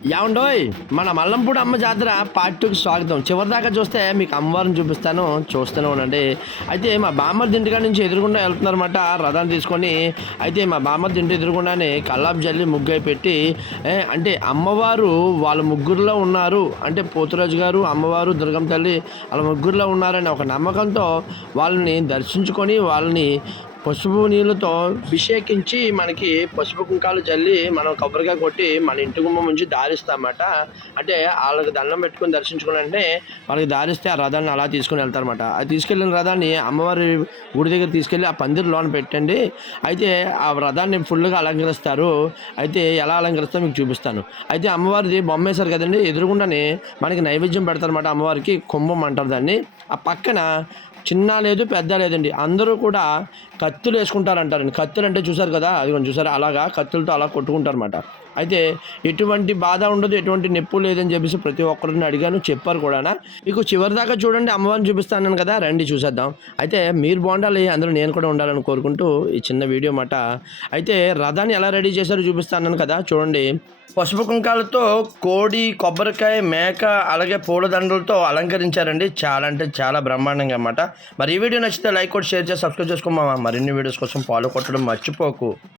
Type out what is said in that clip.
యావండోయ్ మన మల్లంపూడి అమ్మ జాతర పార్ట్ 2కి స్వాగతం. చివరిదాకా చూస్తే మీకు అమ్మవారిని చూపిస్తాను, చూస్తూనే ఉండండి. అయితే మా బామ్మర్ది ఇంటికాడ నుంచి ఎదురుగుండా వెళ్తున్నారన్నమాట రథాన్ని తీసుకొని. అయితే మా బామ్మర్ది ఇంటి ఎదురుగుండానే కల్లాపు జల్లి ముగ్గు పెట్టి, అంటే అమ్మవారు వాళ్ళ ముగ్గురులో ఉన్నారు, అంటే పోతురాజు గారు, అమ్మవారు, దుర్గమ్మ తల్లి వాళ్ళ ముగ్గురులో ఉన్నారని ఒక నమ్మకంతో వాళ్ళని దర్శించుకొని వాళ్ళని పసుపు నీళ్ళతో అభిషేకించి మనకి పసుపు కుంకాలు జల్లి మనం కొబ్బరికాయ కొట్టి మన ఇంటి గుమ్మం నుంచి దారిస్తామన్నమాట. అంటే వాళ్ళకి దండం పెట్టుకొని దర్శించుకుని అంటే వాళ్ళకి దారిస్తే ఆ రథాన్ని అలా తీసుకుని వెళ్తారన్నమాట. అది తీసుకెళ్ళిన రథాన్ని అమ్మవారి గుడి దగ్గర తీసుకెళ్ళి ఆ పందిరి లోన పెట్టండి. అయితే ఆ రథాన్ని ఫుల్గా అలంకరిస్తారు. అయితే ఎలా అలంకరిస్తారో మీకు చూపిస్తాను. అయితే అమ్మవారిది బొమ్మ వేశారు కదండి, ఎదురుగుండానే మనకి నైవేద్యం పెడతారన్నమాట. అమ్మవారికి కుంభం అంటారు దాన్ని. ఆ పక్కన చిన్న లేదు పెద్ద లేదండి, అందరూ కూడా కత్తులు వేసుకుంటారంటారండి. కత్తులు అంటే చూసారు కదా, అది కొంచెం చూసారు, అలాగా కత్తులతో అలా కొట్టుకుంటారన్నమాట. అయితే ఎటువంటి బాధ ఉండదు, ఎటువంటి నొప్పి లేదని చెప్పేసి ప్రతి ఒక్కరిని అడిగాను, చెప్పారు కూడా. మీకు చివరిదాకా చూడండి, అమ్మవారిని చూపిస్తాను కదా, రండి చూసేద్దాం. అయితే మీరు బాగుండాలి, అందులో నేను కూడా ఉండాలని కోరుకుంటూ ఈ చిన్న వీడియో మాట. అయితే రథాన్ని ఎలా రెడీ చేశారో చూపిస్తాను కదా, చూడండి. పసుపు కుంకాలతో కోడి, కొబ్బరికాయ, మేక, అలాగే పూలదండలతో అలంకరించారండి. చాలా అంటే చాలా బ్రహ్మాండంగా అన్నమాట. మరి ఈ వీడియో నచ్చితే లైక్ కొట్టి షేర్ చేసి సబ్స్క్రైబ్ చేసుకోమా. మరిన్ని వీడియోస్ కోసం ఫాలో కొట్టడం మర్చిపోకు.